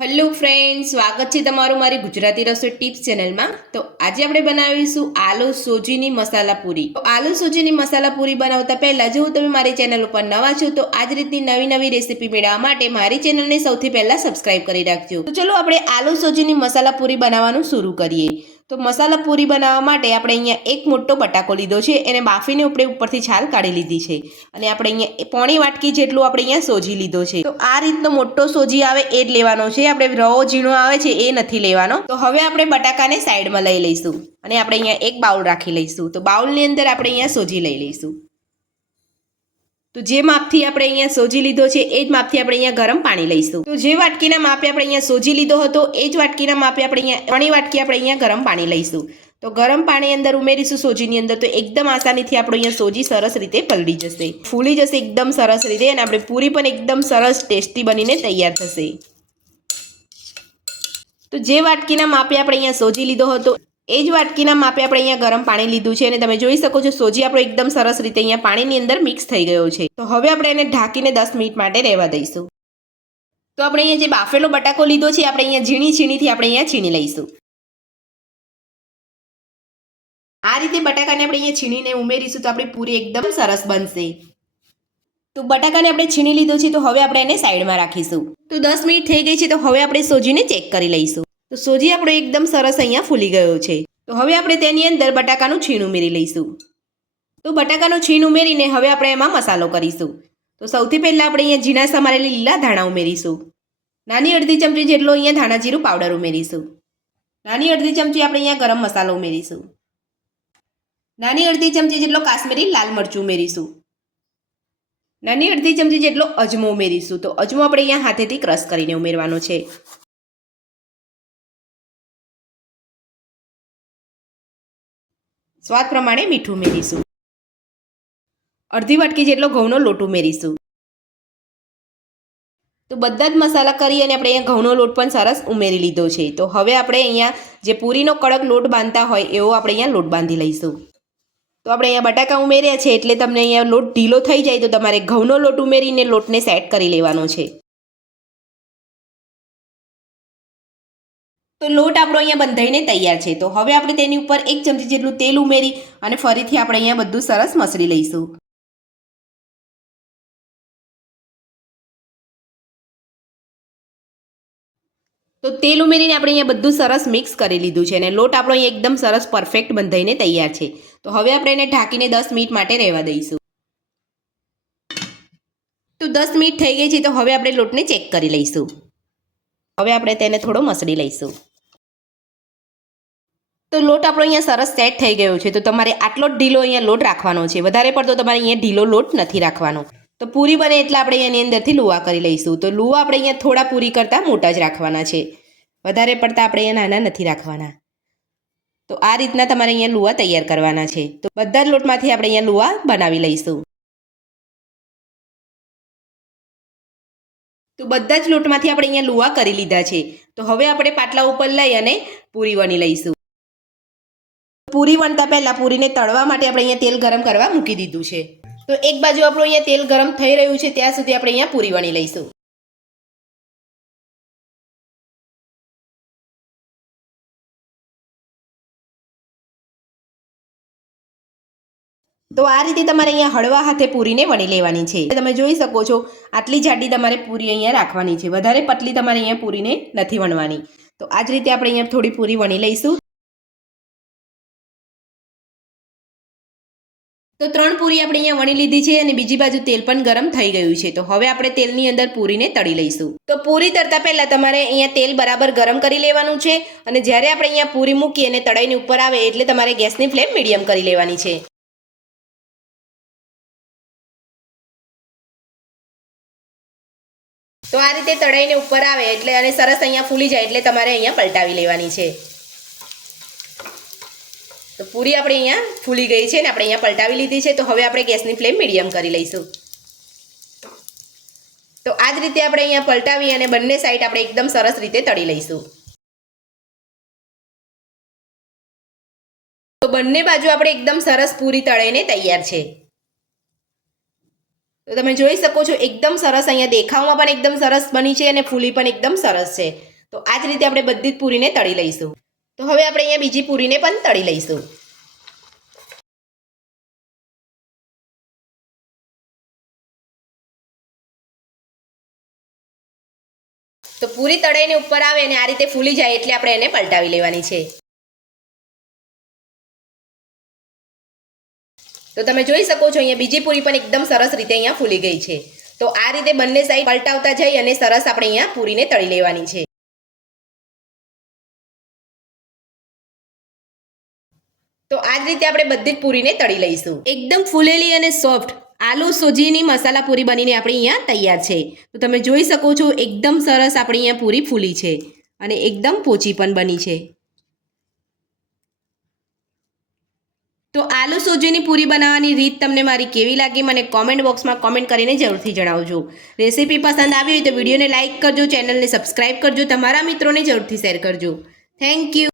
Hello friend, સ્વાગત છે તમારું મારી ગુજરાતી રસોઈ ટિપ્સ ચેનલમાં। તો આજે આપણે બનાવીશું આલુ સોજીની મસાલા પૂરી। તો આલુ સોજીની મસાલા પૂરી બનાવતા પહેલા જો તમે મારી ચેનલ ઉપર નવા છો તો આ જ રીતની નવી રેસીપી મેળવવા માટે મારી ચેનલને સૌથી પહેલા સબસ્ક્રાઇબ કરી રાખજો। તો ચલો આપણે આલુ સોજીની મસાલા પૂરી બનાવવાનું શરૂ કરીએ। તો મસાલા પૂરી બનાવવા માટે આપણે અહીંયા એક મોટો બટાકો લીધો છે, એને બાફીને આપણે ઉપરથી છાલ કાઢી લીધી છે અને આપણે અહીંયા પોણી વાટકી જેટલું આપણે અહીંયા સોજી લીધો છે। તો આ રીતનો મોટો સોજી આવે એ જ લેવાનો છે, આપણે રવો ઝીણો આવે છે એ નથી લેવાનો। તો હવે આપણે બટાકાને સાઈડમાં લઈ લઈશું અને આપણે અહીંયા એક બાઉલ રાખી લઈશું। તો બાઉલની અંદર આપણે અહીંયા સોજી લઈ લઈશું। તો જે માપથી આપણે અહીંયા સોજી લીધો છે એ જ માપથી આપણે અહીંયા ગરમ પાણી લઈશું। તો જે વાટકીના માપે આપણે અહીંયા સોજી લીધો હતો એ જ વાટકીના માપે આપણે અહીંયા પોણી વાટકી આપણે અહીંયા ગરમ પાણી લઈશું। તો ગરમ પાણી અંદર ઉમેરીશું સોજીની અંદર, તો એકદમ આસાનીથી આપણો અહીંયા સોજી સરસ રીતે પલળી જશે, ફૂલી જશે એકદમ સરસ રીતે અને આપણે પૂરી પણ એકદમ સરસ ટેસ્ટી બનીને તૈયાર થશે। તો જે વાટકીના માપે આપણે અહીંયા સોજી લીધો હતો એ જ વાટકીના માપે આપણે અહીંયા ગરમ પાણી લીધું છે અને તમે જોઈ શકો છો સોજી આપણો એકદમ સરસ રીતે અહીંયા પાણીની અંદર મિક્સ થઈ ગયો છે। તો હવે આપણે એને ઢાંકીને 10 મિનિટ માટે રહેવા દઈશું। તો આપણે અહીંયા જે બાફેલો બટાકો લીધો છે આપણે અહીંયા ઝીણીથી આપણે અહીંયા છીણી લઈશું। આ રીતે બટાકાને આપણે અહીંયા છીણીને ઉમેરીશું તો આપણી પૂરી એકદમ સરસ બનશે। તો બટાકાને આપણે છીણી લીધો છે, તો હવે આપણે એને સાઈડમાં રાખીશું। તો 10 મિનિટ થઈ ગઈ છે, તો હવે આપણે સોજીને ચેક કરી લઈશું। તો સોજી આપણો એકદમ સરસ અહીંયા ફૂલી ગયો છે। તો હવે આપણે તેની અંદર બટાકાનું છીણ ઉમેરી લઈશું। તો બટાકાનું છીણ ઉમેરીને હવે આપણે એમાં મસાલો કરીશું। તો સૌથી પહેલાં આપણે અહીંયા ઝીણા સમારેલી લીલા ધાણા ઉમેરીશું। નાની અડધી ચમચી જેટલો અહીંયા ધાણા જીરું પાવડર ઉમેરીશું। નાની અડધી ચમચી આપણે અહીંયા ગરમ મસાલો ઉમેરીશું। નાની અડધી ચમચી જેટલો કાશ્મીરી લાલ મરચું ઉમેરીશું। નાની અડધી ચમચી જેટલો અજમો ઉમેરીશું। તો અજમો આપણે અહીંયા હાથેથી ક્રશ કરીને ઉમેરવાનો છે। સ્વાદ પ્રમાણે મીઠું ઉમેરીશું। અડધી વાટકી જેટલો ઘઉંનો લોટ ઉમેરીશું। તો બધા જ મસાલા કરી અને આપણે અહીંયા ઘઉંનો લોટ પણ સરસ ઉમેરી લીધો છે। તો હવે આપણે અહીંયા જે પૂરીનો કડક લોટ બાંધતા હોય એવો આપણે અહીંયા લોટ બાંધી લઈશું। તો આપણે અહીંયા બટાકા ઉમેર્યા છે એટલે તમને અહીંયા લોટ ઢીલો થઈ જાય તો તમારે ઘઉંનો લોટ ઉમેરીને લોટને સેટ કરી લેવાનો છે। તો લોટ આપણો અહીંયા બંધાઈને તૈયાર છે। તો હવે આપણે તેની ઉપર 1 ચમચી જેટલું તેલ ઉમેરી અને ફરીથી આપણે અહીંયા બધું સરસ મસળી લઈશું। તો તેલ ઉમેરીને આપણે અહીંયા બધું સરસ મિક્સ કરી લીધું છે અને લોટ આપણો અહીંયા એકદમ સરસ પરફેક્ટ બંધાઈને તૈયાર છે। તો હવે આપણે એને ઢાંકીને 10 મિનિટ માટે રહેવા દઈશું। તો 10 મિનિટ થઈ ગઈ છે, તો હવે આપણે લોટને ચેક કરી લઈશું। હવે આપણે તેને થોડો મસળી લઈશું। તો લોટ આપણો અહીંયા સરસ સેટ થઈ ગયો છે। તો તમારે આટલો જ ઢીલો અહીંયા લોટ રાખવાનો છે, વધારે પડતો તમારે અહીંયા ઢીલો લોટ નથી રાખવાનો। તો પૂરી બને એટલે આપણે એની અંદરથી લુવા કરી લઈશું। તો લુવા આપણે અહીંયા થોડા પૂરી કરતાં મોટા જ રાખવાના છે, વધારે પડતા આપણે અહીંયા નાના નથી રાખવાના। તો આ રીતના તમારે અહીંયા લુવા તૈયાર કરવાના છે। તો બધા જ લોટમાંથી આપણે અહીંયા લુવા બનાવી લઈશું। તો બધા જ લોટમાંથી આપણે અહીંયા લુવા કરી લીધા છે। તો હવે આપણે પાટલા ઉપર લઈ અને પૂરી વણી લઈશું। પૂરી વણતા પહેલાં પૂરીને તળવા માટે આપણે અહીંયા તેલ ગરમ કરવા મૂકી દીધું છે। તો એક બાજુ આપણું અહીંયા તેલ ગરમ થઈ રહ્યું છે ત્યાં સુધી આપણે અહીંયા પૂરી વણી લઈશું। તો આ રીતે તમારે અહીંયા હળવા હાથે પૂરીને વણી લેવાની છે। તમે જોઈ શકો છો આટલી જાડી તમારે પૂરી અહીંયા રાખવાની છે, વધારે પતલી તમારે અહીંયા પૂરીને નથી વણવાની। તો આ જ રીતે આપણે અહીંયા થોડી પૂરી વણી લઈશું। તો 3 પૂરી આપણે અહીંયા વણી લીધી છે અને બીજી બાજુ તેલ પણ ગરમ થઈ ગયું છે। તો હવે આપણે તેલની અંદર પૂરીને તળી લઈશું। તો પૂરી તળતા પહેલાં તમારે અહીંયા તેલ બરાબર ગરમ કરી લેવાનું છે અને જ્યારે આપણે અહીંયા પૂરી મૂકી અને તળાઈની ઉપર આવે એટલે તમારે ગેસની ફ્લેમ મીડિયમ કરી લેવાની છે। તો આ રીતે તળાઈને ઉપર આવે એટલે અને સરસ અહીંયા ફૂલી જાય એટલે તમારે અહીંયા પલટાવી લેવાની છે। તો પૂરી આપણે અહીંયા ફૂલી ગઈ છે ને આપણે અહીંયા પલટાવી લીધી છે। તો હવે આપણે ગેસની ફ્લેમ મીડિયમ કરી લઈશું। તો આ જ રીતે આપણે અહીંયા પલટાવી અને બંને સાઈડ આપણે એકદમ સરસ રીતે તળી લઈશું। તો બંને બાજુ આપણે એકદમ સરસ પૂરી તળાઈને તૈયાર છે। તો તમે જોઈ શકો છો એકદમ સરસ અહીંયા દેખાવમાં પણ એકદમ સરસ બની છે અને ફૂલી પણ એકદમ સરસ છે. તો આ જ રીતે આપણે બધી જ પૂરીને તળી લઈશું. તો હવે આપણે અહીંયા બીજી પૂરીને પણ તળી લઈશું. તો પૂરી તળાઈને ઉપર આવે અને આ રીતે ફૂલી જાય એટલે આપણે એને પલટાવી લેવાની છે. તો તમે જોઈ શકો છો અહીંયા બીજી પૂરી પણ એકદમ સરસ રીતે અહીંયા ફૂલી ગઈ છે. તો આ રીતે બંને સાઈડ પલટાવતા જઈ અને સરસ આપણે અહીંયા પૂરીને તળી લેવાની છે. તો આ જ રીતે આપણે બધી જ પૂરીને તળી લઈશું. એકદમ ફૂલેલી અને સોફ્ટ આલુ સોજીની મસાલા પૂરી બનીને આપણી અહીંયા તૈયાર છે. તો તમે જોઈ શકો છો એકદમ સરસ આપણી અહીંયા પૂરી ફૂલી છે અને એકદમ પોચી પણ બની છે. તો આલુ સોજીની પૂરી બનાવવાની રીત તમને મારી કેવી લાગી મને કોમેન્ટ બોક્સમાં કોમેન્ટ કરીને જરૂરથી જણાવજો. રેસીપી પસંદ આવી હોય તો વિડીયોને લાઇક કરજો, ચેનલને સબસ્ક્રાઇબ કરજો, તમારા મિત્રોને જરૂરથી શેર કરજો. Thank you.